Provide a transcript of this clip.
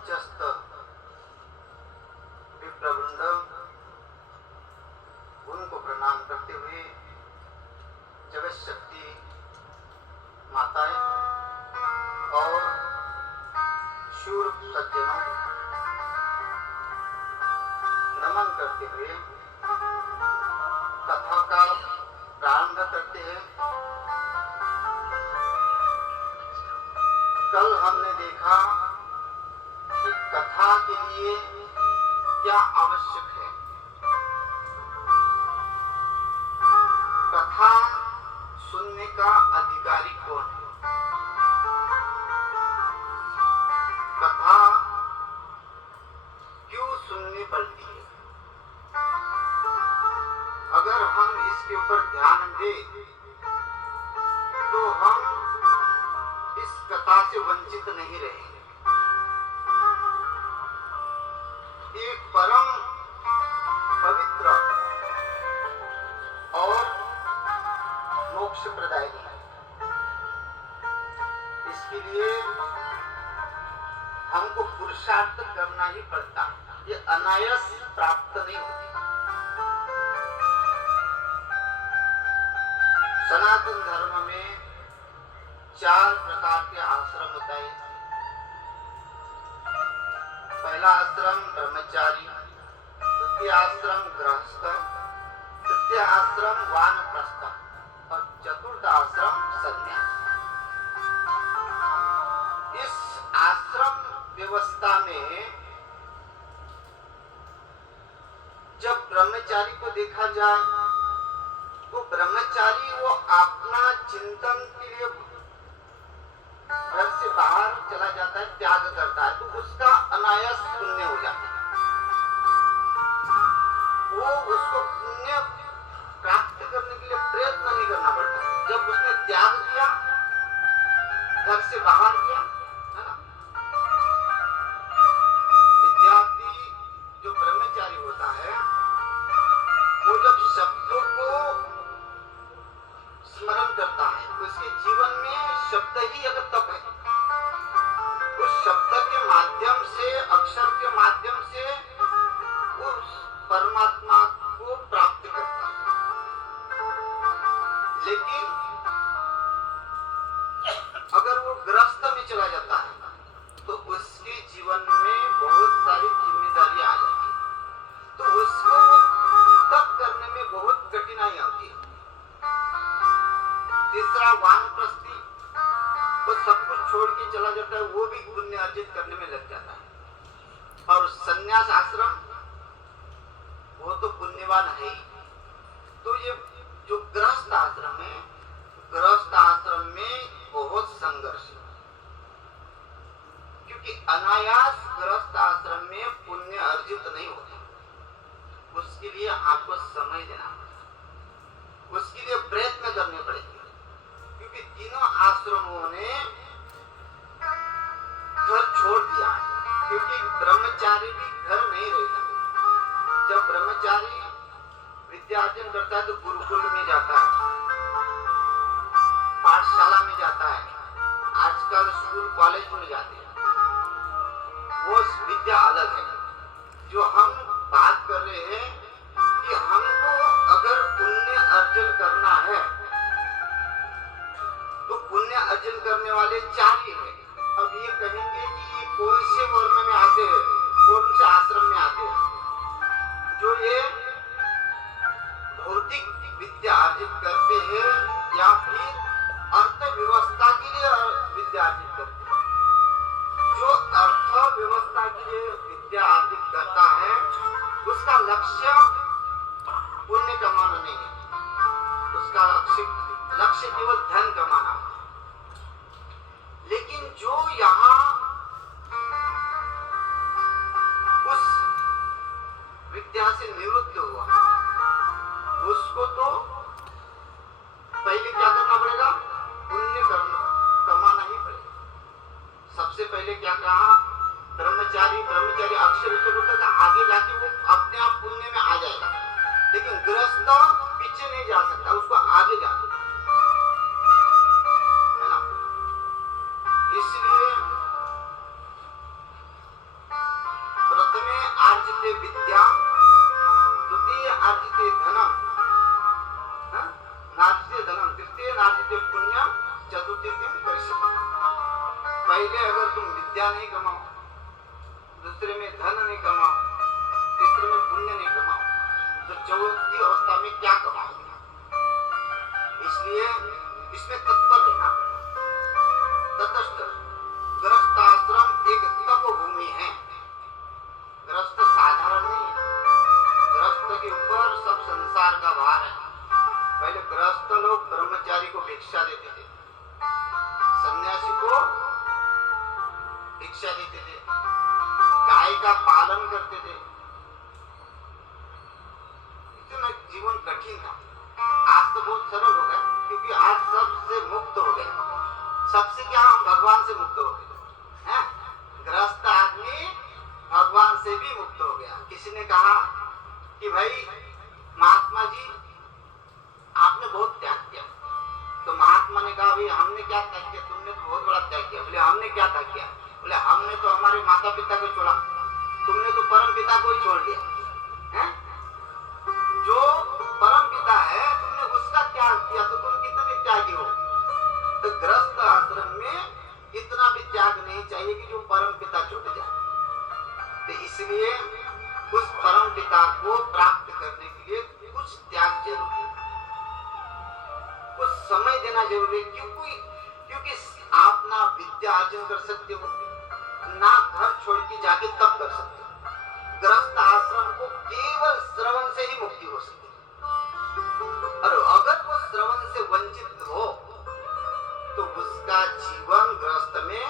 उच्चस्त विप्रवृंद उनको प्रणाम करते हुए जगत शक्ति माताएं और शूर सज्जनों नमन करते हुए कथा का प्रारंभ करते हैं। कल हमने देखा कि कथा के लिए क्या आवश्यक है। कथा सुनने का अधिकारी कौन है? कथा क्यों सुननी पड़ती है? अगर हम इसके ऊपर ध्यान दें तो हम इस कथा से वंचित नहीं रहेंगे। एक परम पवित्र और मोक्ष प्रदायिनी है। इसके लिए हमको पुरुषार्थ करना ही पड़ता है। ये अनायास प्राप्त नहीं होती। सनातन धर्म में 4 प्रकार के आश्रम बताए। पहला आश्रम ब्रह्मचारी, द्वितीय आश्रम गृहस्थ, तृतीय आश्रम वानप्रस्थ और चतुर्थ आश्रम सन्यास। इस आश्रम व्यवस्था में जब ब्रह्मचारी को देखा जाए तो ब्रह्मचारी वो अपना चिंतन के लिए घर से बाहर चला जाता है, त्याग करता है, तो उसका अनायास पुण्य हो जाता है। वो उसको पुण्य प्राप्त करने के लिए प्रयत्न नहीं करना पड़ता। जब उसने त्याग किया, घर से बाहर गया, है ना। विद्यार्थी जो ब्रह्मचारी होता है वो जब शब्दों को स्मरण करता है, उसके जीवन में शब्द ही अगर तप है, उस शब्द के माध्यम से, अक्षर के माध्यम से वो परमात्मा को प्राप्त करता है। लेकिन अगर वो गृहस्थ में चला जाता है तो उसके जीवन में बहुत सारी जिम्मेदारियां आ जाती है, तो उसको तप करने में बहुत कठिनाई आती है। तीसरा वानप्रस्थी, वो सब कुछ छोड़ के चला जाता है, वो भी पुण्य अर्जित करने में लग जाता है। और सन्यास आश्रम वो तो पुण्यवान है ही। तो ये जो गृहस्थ आश्रम है, गृहस्थ आश्रम में बहुत संघर्ष है, क्योंकि अनायास गृहस्थ आश्रम में पुण्य अर्जित नहीं होता। उसके लिए आपको समय देना पड़ेगा, उसके लिए प्रयत्न करने पड़ेंगे, क्योंकि तीनों आश्रमों ने घर छोड़ दिया है। क्योंकि ब्रह्मचारी भी घर नहीं रहता। जब ब्रह्मचारी विद्यार्जन करता है तो गुरुकुल में जाता है, पाठशाला में जाता है, आजकल स्कूल कॉलेज में जाते हैं। वो विद्या अलग है। जो हम बात कर रहे हैं कि हमको अगर पुण्य अर्जन करना है तो पुण्य अर्जन करने वाले 4 ही हैं। अब ये कहेंगे कि ये कौन से वर्ण में आते हैं, कौन से आश्रम में आते हैं? जो ये भौतिक विद्या अर्जित करते हैं या फिर अर्थव्यवस्था के लिए विद्या अर्जित करते हैं। जो अर्थव्यवस्था के लिए विद्या अर्जित करता है उसका लक्ष्य पुण्य कमाना नहीं है, उसका लक्ष्य केवल धन कमाना। लेकिन जो यहाँ उस विद्या से निवृत्त हुआ, उसको तो पहले क्या करना पड़ेगा? पुण्य कमाना ही पड़ेगा। सबसे पहले क्या कहा? ब्रह्मचारी अक्षर से होता था, आगे जाके वो अपने आप पुण्य में आ जाएगा। लेकिन गृहस्थ पीछे नहीं जा सकता, उसको आगे जाना है ना। इसलिए दूसरे में धन नहीं कमाओ, तीसरे में पुण्य नहीं कमाओ, तो चौथी अवस्था में क्या कमाओगे? इसलिए इसमें तत्पर रहना। तटस्थ गृहस्थ आश्रम एक तपोभूमि है। गृहस्थ साधारण नहीं है। गृहस्थ के ऊपर सब संसार का भार है। पहले गृहस्थ लोग ब्रह्मचारी को भिक्षा देते थे, सन्यासी को भिक्षा देते थे, गाय का पालन करते थे। इतना जीवन कठिन था। आज तो बहुत सरल हो गया, क्योंकि आज सबसे मुक्त हो गए। सबसे क्या, हम भगवान से मुक्त हो गए हैं। गृहस्थ आदमी भगवान से भी मुक्त हो गया। किसी ने कहा कि भाई महात्मा जी आपने बहुत त्याग किया। तो महात्मा ने कहा भाई हमने क्या त्याग किया? तुमने तो बहुत बड़ा त्याग किया। बोले हमने क्या त्याग किया? बोले हमने तो हमारे माता पिता को छोड़ा, तुमने तो परम पिता को ही छोड़ दिया है? जो परम पिता है तुमने उसका त्याग किया, तो तुम कितने त्यागी हो? तो गृहस्थ आश्रम में इतना भी त्याग नहीं चाहिए कि जो परम पिता छूट जाए। तो इसलिए उस परम पिता को प्राप्त करने के लिए कुछ त्याग जरूरी है, कुछ समय देना जरूरी है। क्योंकि आप ना विद्या अर्जन कर सकते हो, ना घर छोड़ के जाके तब कर सकते हो। गृहस्थ आश्रम को केवल श्रवण से ही मुक्ति हो सकती है। और अगर वो श्रवण से वंचित हो तो उसका जीवन गृहस्थ में